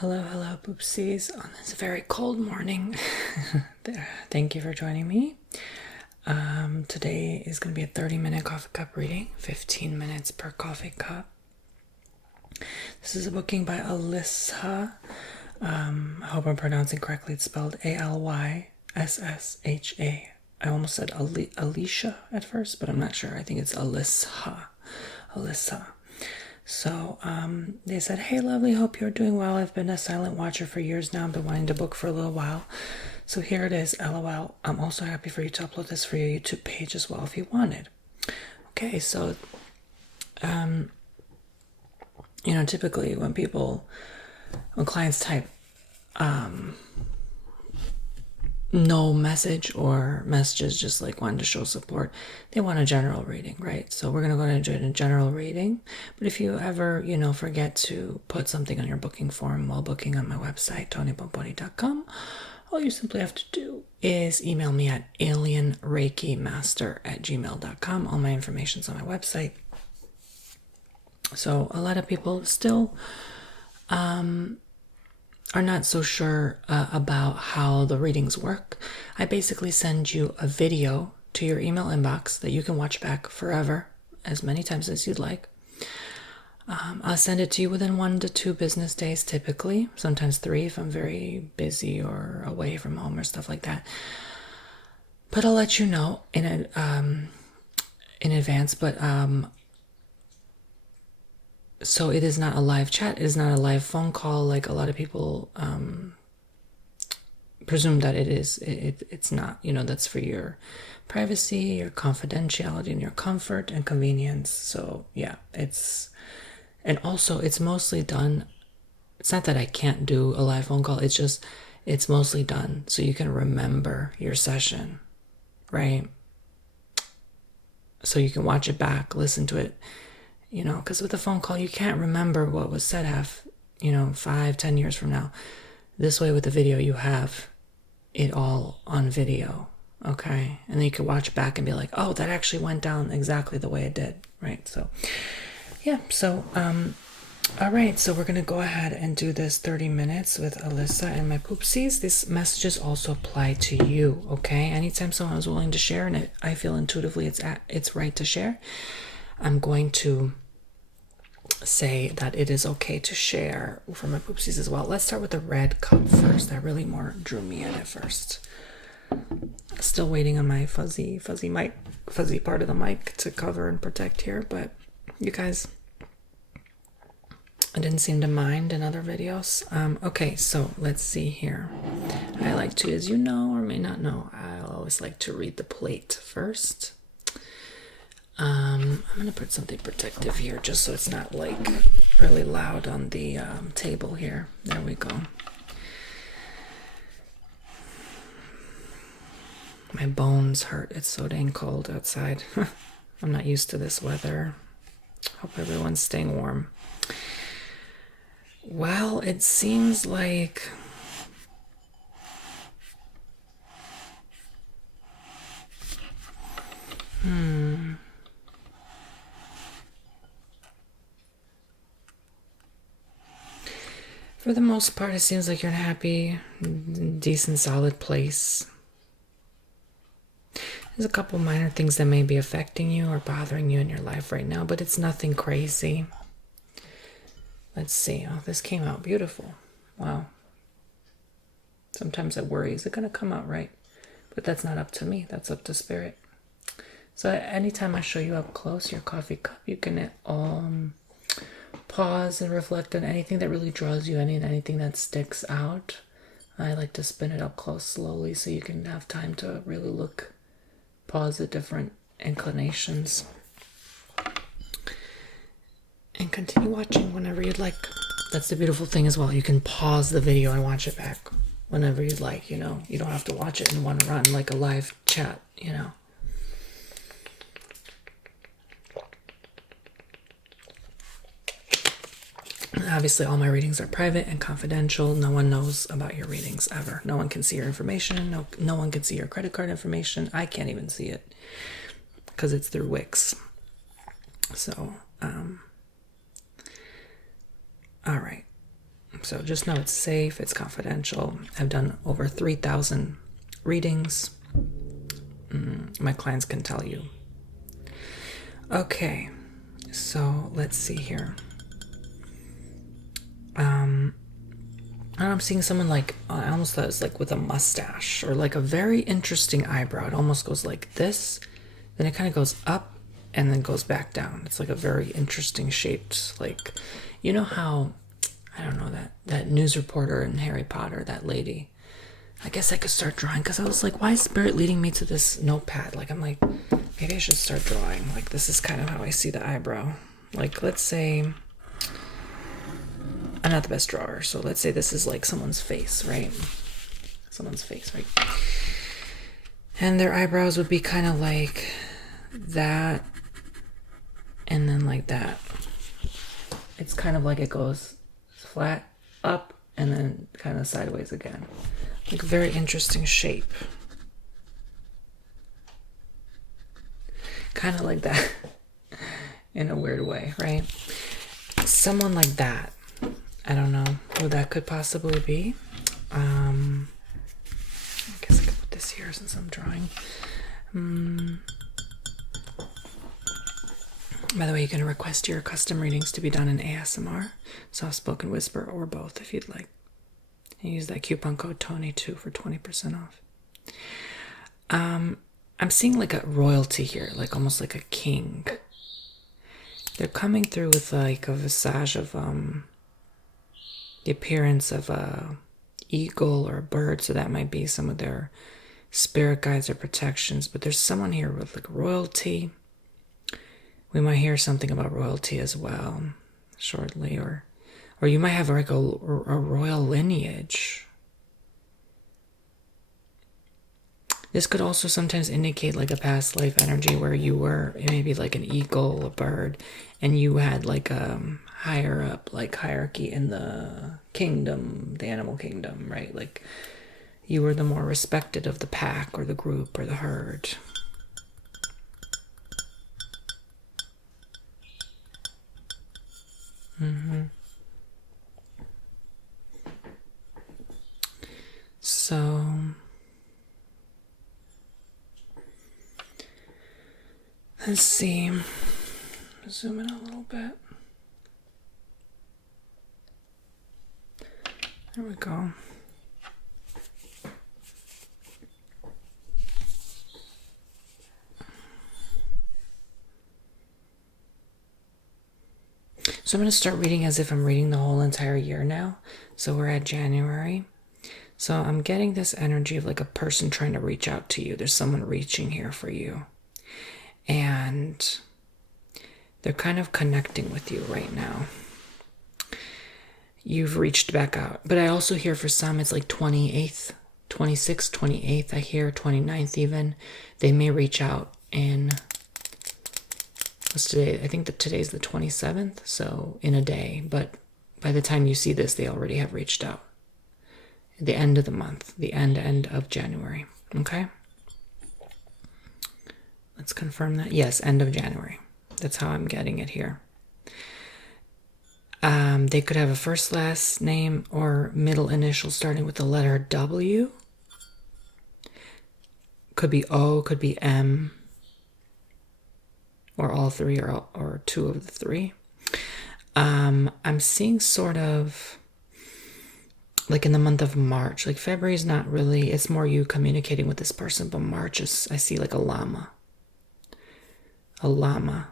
Hello, hello, poopsies, on this very cold morning. Thank you for joining me. Today is going to be a 30-minute coffee cup reading, 15 minutes per coffee cup. This is a booking by Alyssa. I hope I'm pronouncing correctly. It's spelled Alysssha. I almost said Alicia at first, but I'm not sure. I think it's Alyssa. So they said, "Hey, lovely, hope you're doing well. I've been a silent watcher for years now. I've been wanting to book for a little while. So here it is, LOL. I'm also happy for you to upload this for your YouTube page as well if you wanted." Okay, so, typically when clients type no message or messages just like wanting to show support, they want a general reading, right? So we're going to go into a general reading. But if you ever, forget to put something on your booking form while booking on my website, TonyBomboni.com, all you simply have to do is email me at alienreikimaster@gmail.com. All my information's on my website. So a lot of people still are not so sure about how the readings work. I basically send you a video to your email inbox that you can watch back forever, as many times as you'd like. I'll send it to you within 1 to 2 business days, typically, sometimes 3 if I'm very busy or away from home or stuff like that. But I'll let you know in advance. But so it is not a live chat. It is not a live phone call like a lot of people presume that it is. It's not. That's for your privacy, your confidentiality, and your comfort and convenience. So yeah, and also it's mostly done. It's not that I can't do a live phone call. It's mostly done so you can remember your session, right? So you can watch it back, listen to it. Because with a phone call, you can't remember what was said 5-10 years from now. This way with the video, you have it all on video, okay? And then you can watch back and be like, oh, that actually went down exactly the way it did, right? So, yeah, so, all right, so we're going to go ahead and do this 30 minutes with Alyssa and my poopsies. These messages also apply to you, okay? Anytime someone is willing to share and I feel intuitively it's right to share, I'm going to say that it is okay to share for my poopsies as well. Let's start with the red cup first. That really more drew me in at first. Still waiting on my fuzzy part of the mic to cover and protect here, but you guys, I didn't seem to mind in other videos. Okay, so let's see here. I like to, as you know or may not know, I always like to read the plate first. I'm going to put something protective here just so it's not like really loud on the table here. There we go. My bones hurt. It's so dang cold outside. I'm not used to this weather. Hope everyone's staying warm. Well, it seems like for the most part, it seems like you're in a happy, decent, solid place. There's a couple minor things that may be affecting you or bothering you in your life right now, but it's nothing crazy. Let's see. Oh, this came out beautiful. Wow. Sometimes I worry, is it going to come out right? But that's not up to me. That's up to spirit. So anytime I show you up close your coffee cup, you can pause and reflect on anything that really draws you, anything that sticks out. I like to spin it up close slowly so you can have time to really pause at different inclinations. And continue watching whenever you'd like. That's the beautiful thing as well. You can pause the video and watch it back whenever you'd like, You don't have to watch it in one run like a live chat, Obviously, all my readings are private and confidential. No one knows about your readings ever. No one can see your information. No one can see your credit card information. I can't even see it because it's through Wix. So, all right. So just know it's safe, it's confidential. I've done over 3,000 readings. My clients can tell you. Okay, so let's see here. I'm seeing someone like, I almost thought it was like with a mustache or like a very interesting eyebrow. It almost goes like this, then it kind of goes up and then goes back down. It's like a very interesting shaped, like, you know how, I don't know, that news reporter in Harry Potter, that lady. I guess I could start drawing because I was like, why is Spirit leading me to this notepad? Like, I'm like, maybe I should start drawing. Like, this is kind of how I see the eyebrow. Like, let's say, I'm not the best drawer, so let's say this is like someone's face, right? Someone's face, right? And their eyebrows would be kind of like that, and then like that. It's kind of like it goes flat, up, and then kind of sideways again. Like a very interesting shape. Kind of like that in a weird way, right? Someone like that. I don't know who that could possibly be. I guess I could put this here since I'm drawing. By the way, you can request your custom readings to be done in ASMR, soft spoken whisper, or both if you'd like. And use that coupon code Tony2 for 20% off. I'm seeing like a royalty here, like almost like a king. They're coming through with like a visage of the appearance of a eagle or a bird, so that might be some of their spirit guides or protections. But there's someone here with like royalty. We might hear something about royalty as well shortly, or you might have like a royal lineage. This could also sometimes indicate like a past life energy where you were maybe like an eagle, a bird, and you had like a higher up like hierarchy in the kingdom, the animal kingdom, right? Like you were the more respected of the pack or the group or the herd. So let's see. Zoom in a little bit. There we go. So I'm going to start reading as if I'm reading the whole entire year now. So we're at January. So I'm getting this energy of like a person trying to reach out to you. There's someone reaching here for you. And they're kind of connecting with you right now. You've reached back out. But I also hear for some it's like 28th, 26th, 28th. I hear 29th even. They may reach out in... What's today? I think that today's the 27th, so in a day. But by the time you see this, they already have reached out. The end of the month, the end of January. Okay? Let's confirm that. Yes, end of January. That's how I'm getting it here. They could have a first, last name or middle initial starting with the letter W. Could be O, could be M. Or all three, or two of the three. I'm seeing sort of like in the month of March. Like February is not really, it's more you communicating with this person, but March is, I see like a llama. A llama.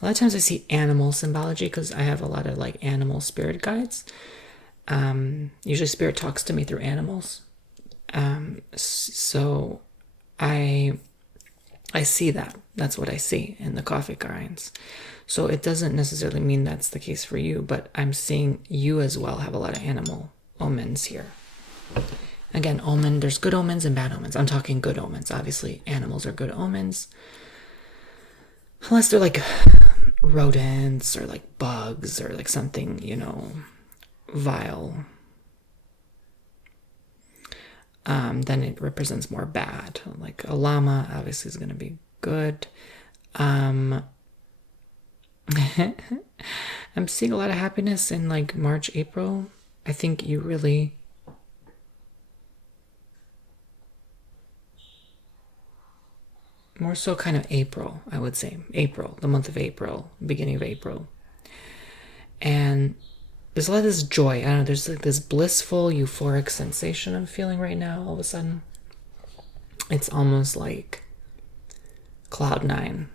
A lot of times I see animal symbology because I have a lot of like animal spirit guides. Usually spirit talks to me through animals. So I see that. That's what I see in the coffee grinds. So it doesn't necessarily mean that's the case for you, but I'm seeing you as well have a lot of animal omens here. Again, omen, there's good omens and bad omens. I'm talking good omens. Obviously, animals are good omens. Unless they're like rodents or like bugs or like something, you know, vile. Then it represents more bad. Like a llama obviously is going to be good. I I'm seeing a lot of happiness in like March, April. I think you really more so kind of April, I would say. April, the month of April, beginning of April. And there's a lot of this joy. I don't know, there's like this blissful, euphoric sensation I'm feeling right now all of a sudden. It's almost like cloud 9,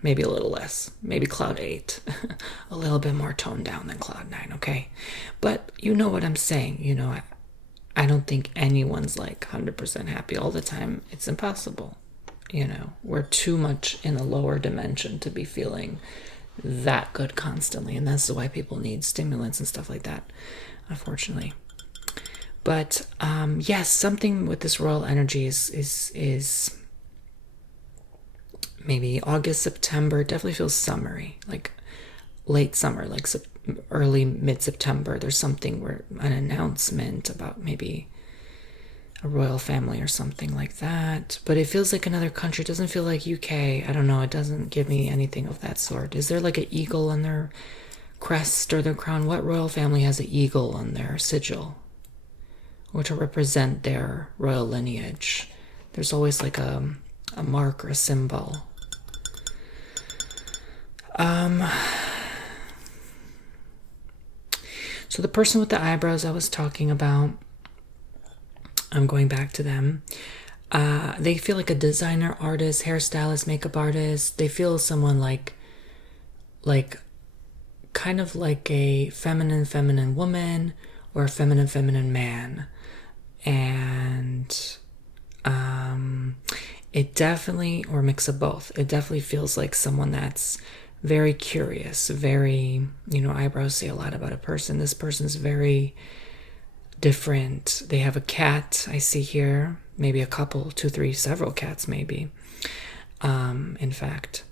maybe a little less, maybe cloud 8, a little bit more toned down than cloud 9, okay? But you know what I'm saying. You know, I don't think anyone's like 100% happy all the time. It's impossible. You know, we're too much in a lower dimension to be feeling that good constantly. And that's why people need stimulants and stuff like that, unfortunately. But yes, something with this royal energy is maybe August, September. Definitely feels summery, like late summer, like early mid-September. There's something where an announcement about maybe a royal family or something like that. But it feels like another country. It doesn't feel like UK. I don't know. It doesn't give me anything of that sort. Is there like an eagle on their crest or their crown? What royal family has an eagle on their sigil, or to represent their royal lineage? There's always like a mark or a symbol. So the person with the eyebrows I was talking about, I'm going back to them. They feel like a designer, artist, hairstylist, makeup artist. They feel someone like kind of like a feminine woman or a feminine man. And it definitely, or a mix of both, it definitely feels like someone that's very curious, very, you know, eyebrows say a lot about a person. This person's very different. They have a cat, I see here, maybe a couple, 2, 3, several cats maybe, in fact.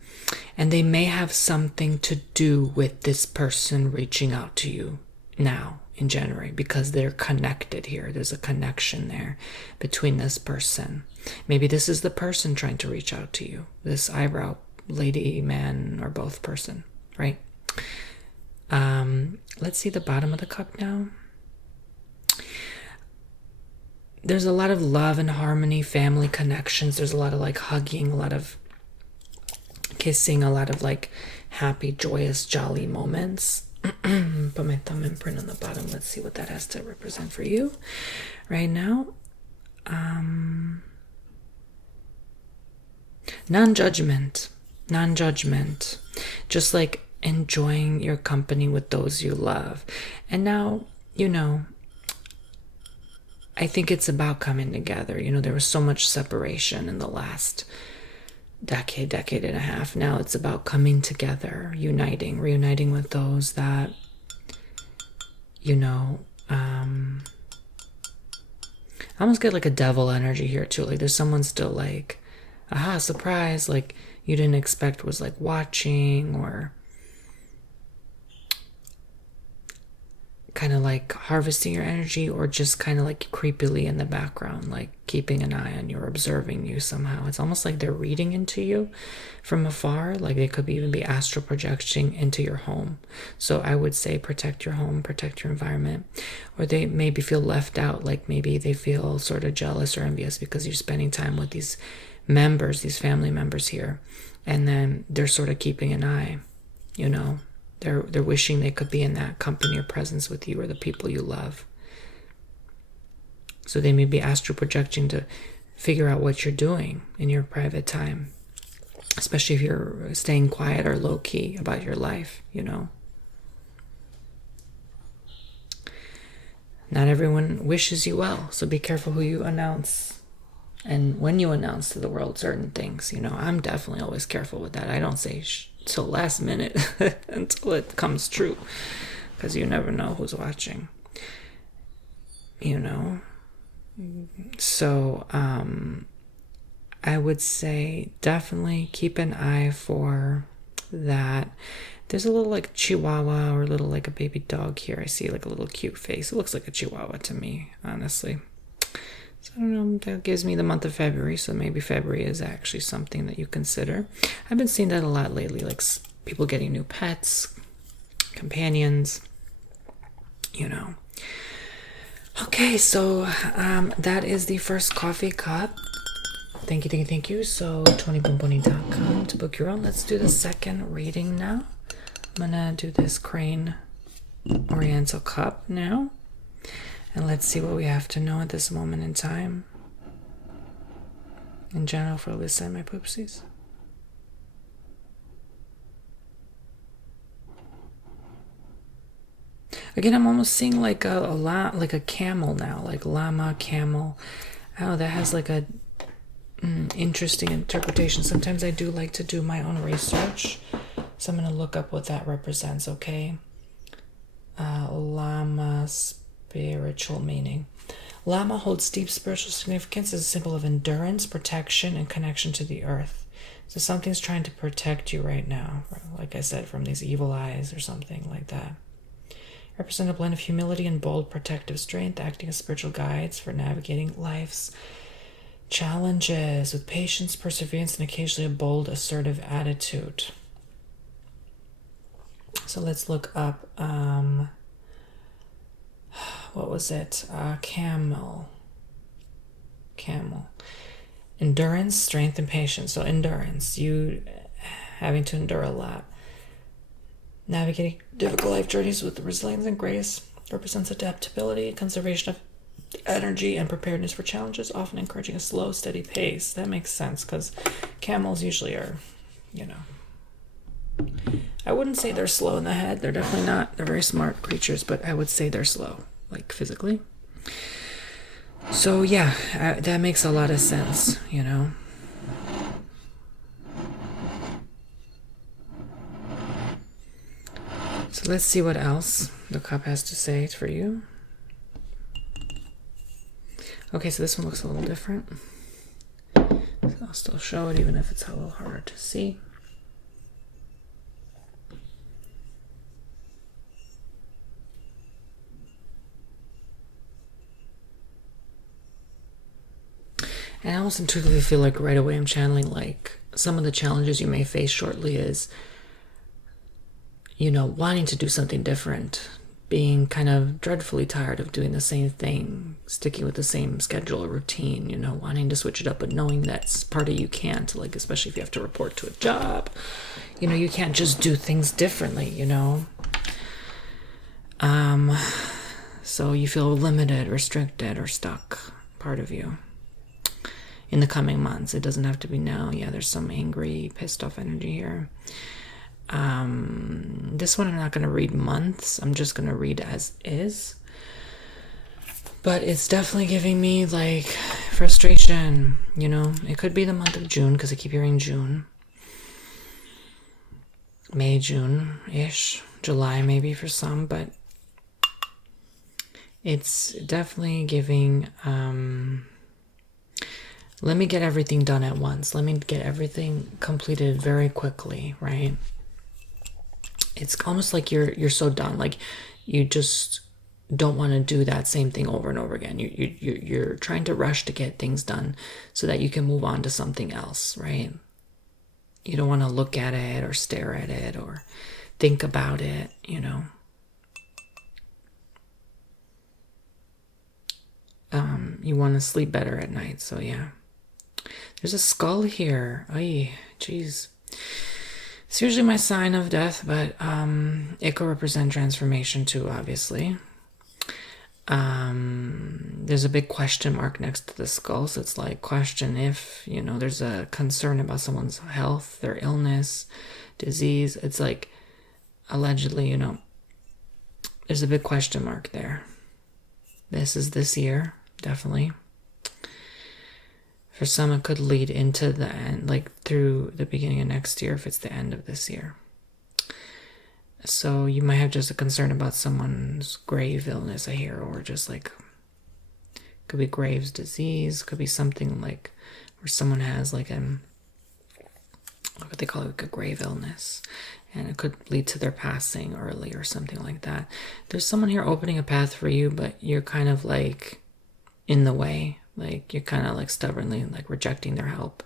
And they may have something to do with this person reaching out to you now in January, because they're connected here. There's a connection there between this person. Maybe this is the person trying to reach out to you, this eyebrow lady, man, or both person, right? Let's see the bottom of the cup now. There's a lot of love and harmony, family connections. There's a lot of like hugging, a lot of kissing, a lot of like happy, joyous, jolly moments. Put my thumb imprint on the bottom. Let's see what that has to represent for you right now. Non-judgment, just like enjoying your company with those you love. And now, you know, I think it's about coming together. You know, there was so much separation in the last decade and a half. Now it's about coming together, reuniting with those that, you know, I almost get like a devil energy here too. Like there's someone still like, aha, surprise, like you didn't expect was like watching, or kind of like harvesting your energy, or just kind of like creepily in the background, like keeping an eye on you or observing you somehow. It's almost like they're reading into you from afar. Like they could even be astral projecting into your home. So I would say protect your home, protect your environment. Or they maybe feel left out, like maybe they feel sort of jealous or envious because you're spending time with these members, these family members here, and then they're sort of keeping an eye, you know. They're wishing they could be in that company or presence with you or the people you love. So they may be astral projecting to figure out what you're doing in your private time, especially if you're staying quiet or low-key about your life, you know. Not everyone wishes you well, so be careful who you announce and when you announce to the world certain things. You know, I'm definitely always careful with that. I don't say till last minute until it comes true, because you never know who's watching, you know. So I would say definitely keep an eye for that. There's a little like chihuahua or a little like a baby dog here. I see like a little cute face. It looks like a chihuahua to me, honestly. So I don't know, that gives me the month of February, so maybe February is actually something that you consider. I've been seeing that a lot lately, like people getting new pets, companions, you know. Okay, so that is the first coffee cup. Thank you, thank you, thank you. So 20bomboni.com to book your own. Let's do the second reading now. I'm gonna do this crane oriental cup now. And let's see what we have to know at this moment in time. In general for Alyssa and my poopsies. Again, I'm almost seeing like a camel now, like llama, camel. Oh, that has like a interesting interpretation. Sometimes I do like to do my own research, so I'm going to look up what that represents. Okay, llama, spiritual meaning. Llama holds deep spiritual significance as a symbol of endurance, protection, and connection to the earth. So something's trying to protect you right now, like I said, from these evil eyes or something like that. Represent a blend of humility and bold protective strength, acting as spiritual guides for navigating life's challenges with patience, perseverance, and occasionally a bold, assertive attitude. So let's look up, what was it? Camel. Endurance, strength, and patience. So endurance, you having to endure a lot. Navigating difficult life journeys with resilience and grace. Represents adaptability, conservation of energy, and preparedness for challenges, often encouraging a slow, steady pace. That makes sense, because camels usually are, you know, I wouldn't say they're slow in the head. They're definitely not. They're very smart creatures, but I would say they're slow, like physically. So yeah, that makes a lot of sense, you know. So let's see what else the cup has to say for you. Okay, so this one looks a little different. So I'll still show it even if it's a little harder to see. And I almost intuitively feel like right away I'm channeling like some of the challenges you may face shortly is, you know, wanting to do something different, being kind of dreadfully tired of doing the same thing, sticking with the same schedule or routine, you know, wanting to switch it up, but knowing that's part of you can't, like, especially if you have to report to a job, you know, you can't just do things differently, you know. So you feel limited, restricted, or stuck, part of you. In the coming months, it doesn't have to be now. Yeah, there's some angry, pissed off energy here. This one I'm not going to read months. I'm just going to read as is. But it's definitely giving me like frustration, you know. It could be the month of June because I keep hearing June. May, June-ish. July maybe for some, but it's definitely giving, let me get everything done at once. Let me get everything completed very quickly, right? It's almost like you're so done. Like you just don't want to do that same thing over and over again. You're trying to rush to get things done so that you can move on to something else, right? You don't want to look at it or stare at it or think about it, you know. You want to sleep better at night, so yeah. There's a skull here. Ay, jeez. It's usually my sign of death, but it could represent transformation too, obviously. There's a big question mark next to the skull, so it's like question if, you know, there's a concern about someone's health, their illness, disease. It's like allegedly, you know, there's a big question mark there. This is this year, definitely. For some, it could lead into the end, like through the beginning of next year if it's the end of this year. So you might have just a concern about someone's grave illness, I hear, or just like, could be Graves' disease, could be something like where someone has like what they call it, like a grave illness, and it could lead to their passing early or something like that. There's someone here opening a path for you, but you're kind of like in the way. Like you're kind of like stubbornly like rejecting their help.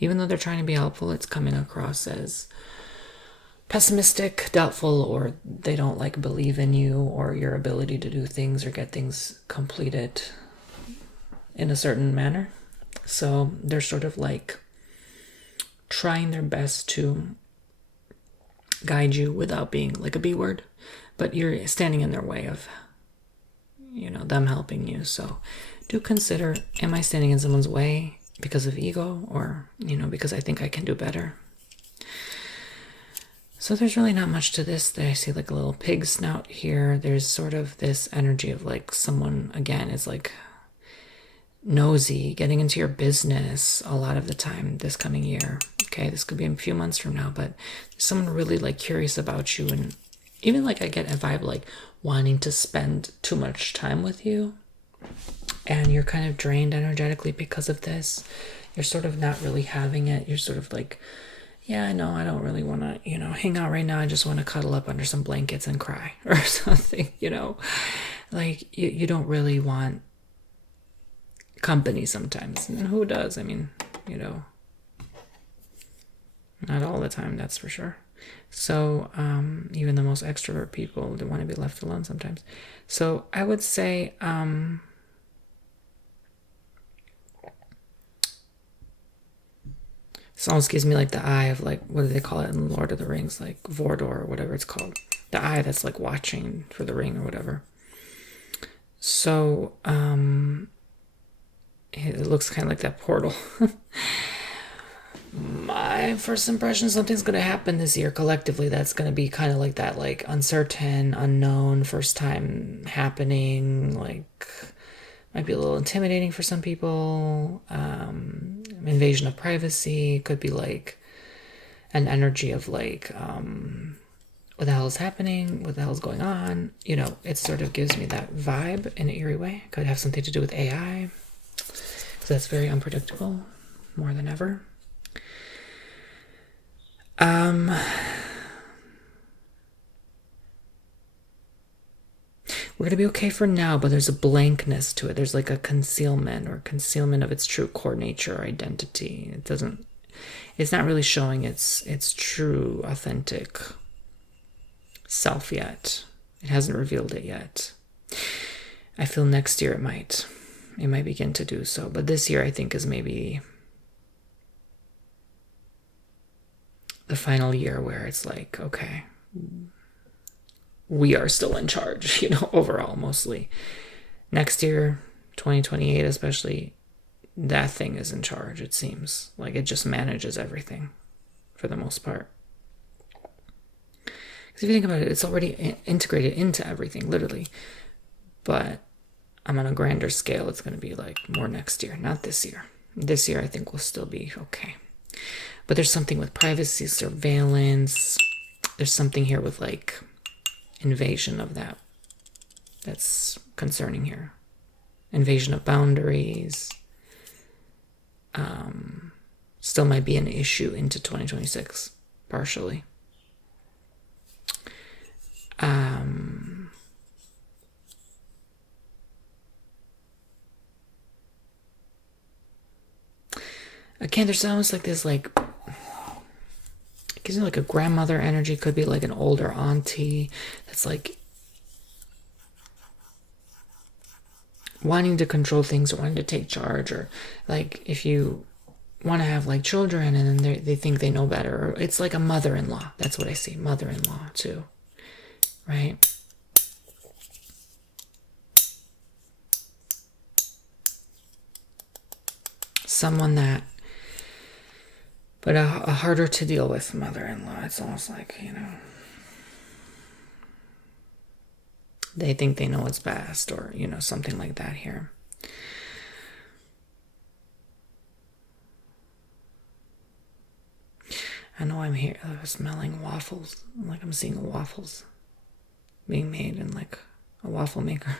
Even though they're trying to be helpful, it's coming across as pessimistic, doubtful, or they don't like believe in you or your ability to do things or get things completed in a certain manner. So they're sort of like trying their best to guide you without being like a B word, but you're standing in their way of, them helping you. So do consider, am I standing in someone's way because of ego, or, because I think I can do better? So there's really not much to this. I see like a little pig snout here. There's sort of this energy of like someone, again, is like nosy, getting into your business a lot of the time this coming year. Okay, this could be a few months from now, but someone really like curious about you, and even like I get a vibe like wanting to spend too much time with you, and you're kind of drained energetically because of this. You're sort of not really having it. You're sort of like, yeah, I know, I don't really want to, hang out right now. I just want to cuddle up under some blankets and cry or something, like you don't really want company sometimes. And who does? I mean, not all the time, that's for sure. So even the most extrovert people, they want to be left alone sometimes. So I would say this almost gives me like the eye of like, what do they call it in Lord of the Rings, like Vordor or whatever it's called, the eye that's like watching for the ring or whatever. So it looks kind of like that portal. My first impression, something's going to happen this year collectively that's going to be kind of like that, like uncertain, unknown, first time happening, like might be a little intimidating for some people. Invasion of privacy could be like an energy of like, what the hell is happening? What the hell is going on? It sort of gives me that vibe in an eerie way. Could have something to do with AI. So that's very unpredictable, more than ever. We're going to be okay for now, but there's a blankness to it. There's like a concealment of its true core nature or identity. It's not really showing its true, authentic self yet. It hasn't revealed it yet. I feel next year it might begin to do so. But this year I think is maybe the final year where it's like, okay, we are still in charge, overall, mostly. Next year, 2028 especially, that thing is in charge, it seems. Like it just manages everything for the most part. Because if you think about it, it's already integrated into everything, literally. But on a grander scale, it's going to be like more next year, not this year. This year, I think we'll still be okay. But there's something with privacy, surveillance. There's something here with like invasion of that's concerning here. Invasion of boundaries. Still might be an issue into 2026, partially. Again, there's almost like this, like, it gives me like a grandmother energy. Could be like an older auntie that's like wanting to control things or wanting to take charge, or like if you want to have like children and then they think they know better, or it's like a mother-in-law. That's what I see, mother-in-law too, right? Someone that, but a harder to deal with mother-in-law. It's almost like, they think they know what's best, or, something like that here. I know I'm here smelling waffles. Like I'm seeing waffles being made in like a waffle maker.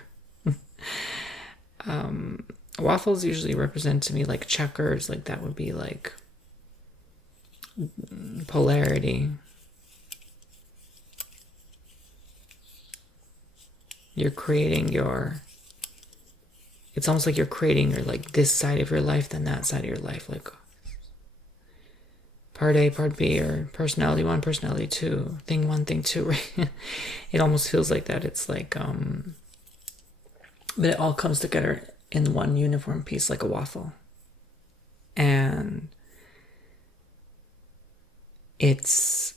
Waffles usually represent to me like checkers. Like that would be like polarity. You're creating it's almost like you're creating your like this side of your life, then that side of your life. Like part A, part B, or personality 1, personality 2, thing 1, thing 2, right? It almost feels like that. It's like, but it all comes together in one uniform piece like a waffle. And it's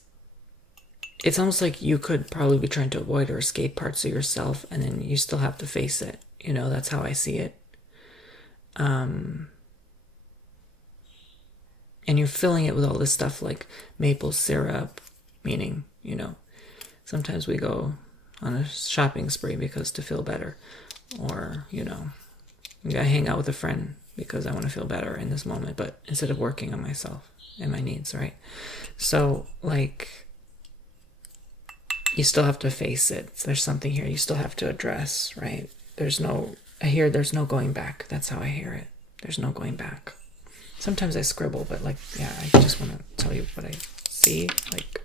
almost like you could probably be trying to avoid or escape parts of yourself, and then you still have to face it. That's how I see it. And you're filling it with all this stuff like maple syrup, meaning, sometimes we go on a shopping spree because to feel better, or, we gotta hang out with a friend because I want to feel better in this moment, but instead of working on myself and my needs, right? So, like, you still have to face it. There's something here you still have to address, right? There's no going back. That's how I hear it. There's no going back. Sometimes I scribble, but I just want to tell you what I see. Like,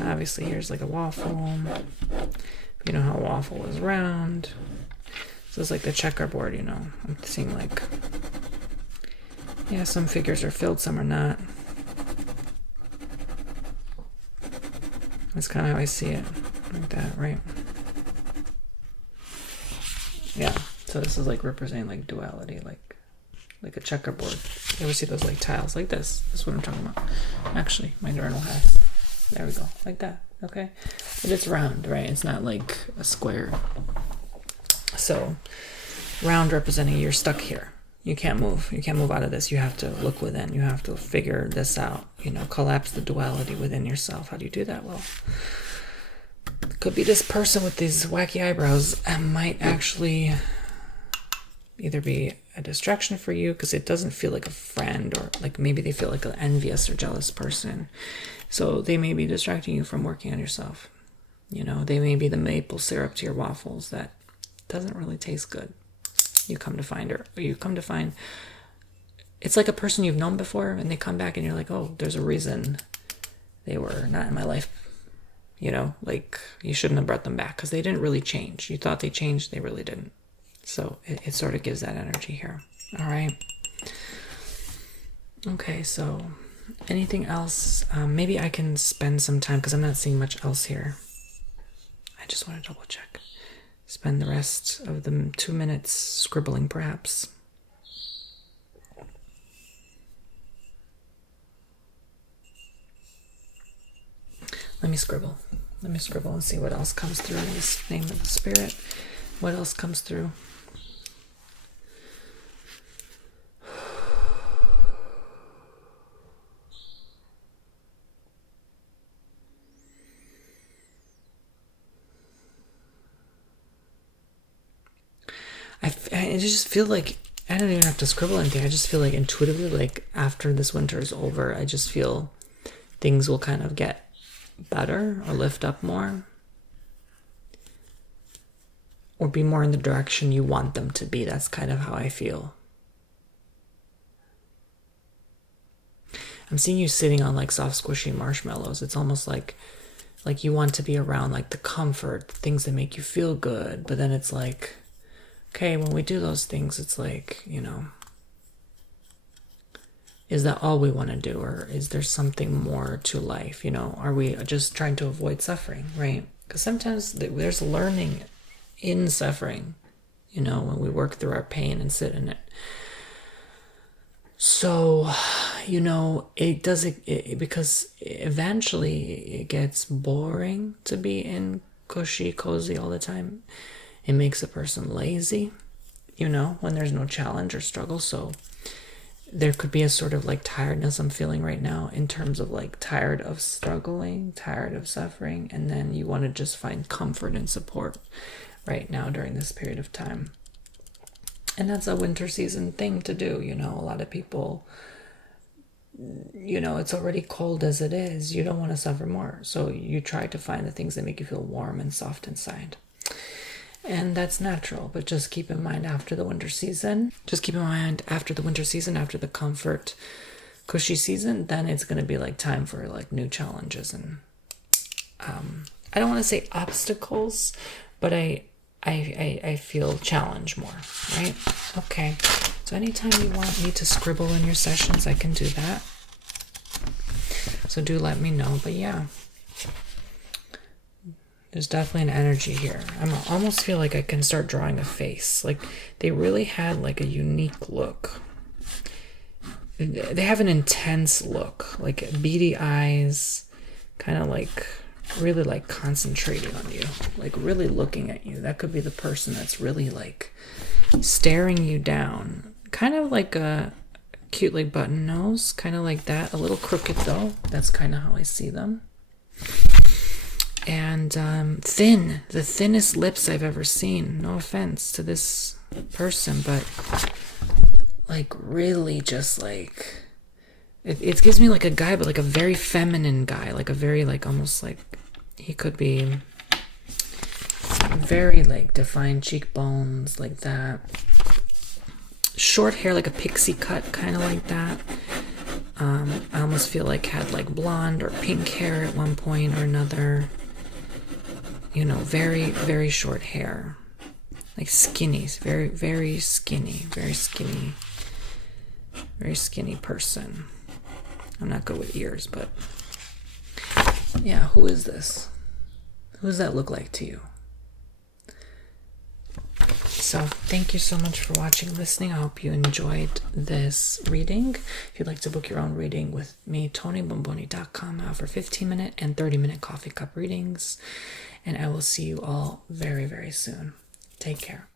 obviously here's like a waffle. You know how a waffle is round. So it's like the checkerboard, I'm seeing like, some figures are filled, some are not. That's kind of how I see it, like that, right? Yeah, so this is like representing like duality, like a checkerboard. You ever see those like tiles like this? That's what I'm talking about. Actually, my journal has. There we go, like that, okay? But it's round, right? It's not like a square. So, round representing you're stuck here. You can't move. You can't move out of this. You have to look within. You have to figure this out. Collapse the duality within yourself. How do you do that? Well, it could be this person with these wacky eyebrows might actually either be a distraction for you because it doesn't feel like a friend, or like maybe they feel like an envious or jealous person. So they may be distracting you from working on yourself. They may be the maple syrup to your waffles that doesn't really taste good. You come to find it's like a person you've known before, and they come back and you're like, oh, there's a reason they were not in my life. Like you shouldn't have brought them back because they didn't really change. You thought they changed, they really didn't. So it sort of gives that energy here. All right. Okay, so anything else? Maybe I can spend some time because I'm not seeing much else here. I just want to double check. Spend the rest of the 2 minutes scribbling, perhaps. Let me scribble and see what else comes through in this name of the spirit. What else comes through? I just feel like I don't even have to scribble anything. I just feel like intuitively, like after this winter is over, I just feel things will kind of get better or lift up more or be more in the direction you want them to be. That's kind of how I feel. I'm seeing you sitting on like soft squishy marshmallows. It's almost like you want to be around like the comfort, things that make you feel good, but then it's like, okay, when we do those things, it's like, is that all we want to do? Or is there something more to life? Are we just trying to avoid suffering, right? Because sometimes there's learning in suffering, when we work through our pain and sit in it. So, it does it because eventually it gets boring to be in cushy, cozy all the time. It makes a person lazy, when there's no challenge or struggle. So there could be a sort of like tiredness I'm feeling right now in terms of like tired of struggling, tired of suffering. And then you want to just find comfort and support right now during this period of time. And that's a winter season thing to do. A lot of people, it's already cold as it is. You don't want to suffer more. So you try to find the things that make you feel warm and soft inside. And that's natural, but just keep in mind after the winter season, after the comfort, cushy season, then it's going to be like time for like new challenges. And I don't want to say obstacles, but I feel challenge more, right? Okay. So anytime you want me to scribble in your sessions, I can do that. So do let me know. But yeah, there's definitely an energy here. I almost feel like I can start drawing a face. Like they really had like a unique look. They have an intense look, like beady eyes, kind of like really like concentrating on you, like really looking at you. That could be the person that's really like staring you down. Kind of like a cute like button nose, kind of like that. A little crooked though. That's kind of how I see them. And thin, the thinnest lips I've ever seen. No offense to this person, but like really just like it gives me like a guy, but like a very feminine guy, like a very like almost like he could be very like defined cheekbones, like that. Short hair, like a pixie cut, kind of like that. I almost feel like had like blonde or pink hair at one point or another. You know, very, very short hair. Like skinny, very, very skinny, very skinny. Very skinny person. I'm not good with ears, but yeah, who is this? Who does that look like to you? So thank you so much for watching, listening. I hope you enjoyed this reading. If you'd like to book your own reading with me, TonyBomboni.com. I offer 15-minute and 30-minute coffee cup readings. And I will see you all very, very soon. Take care.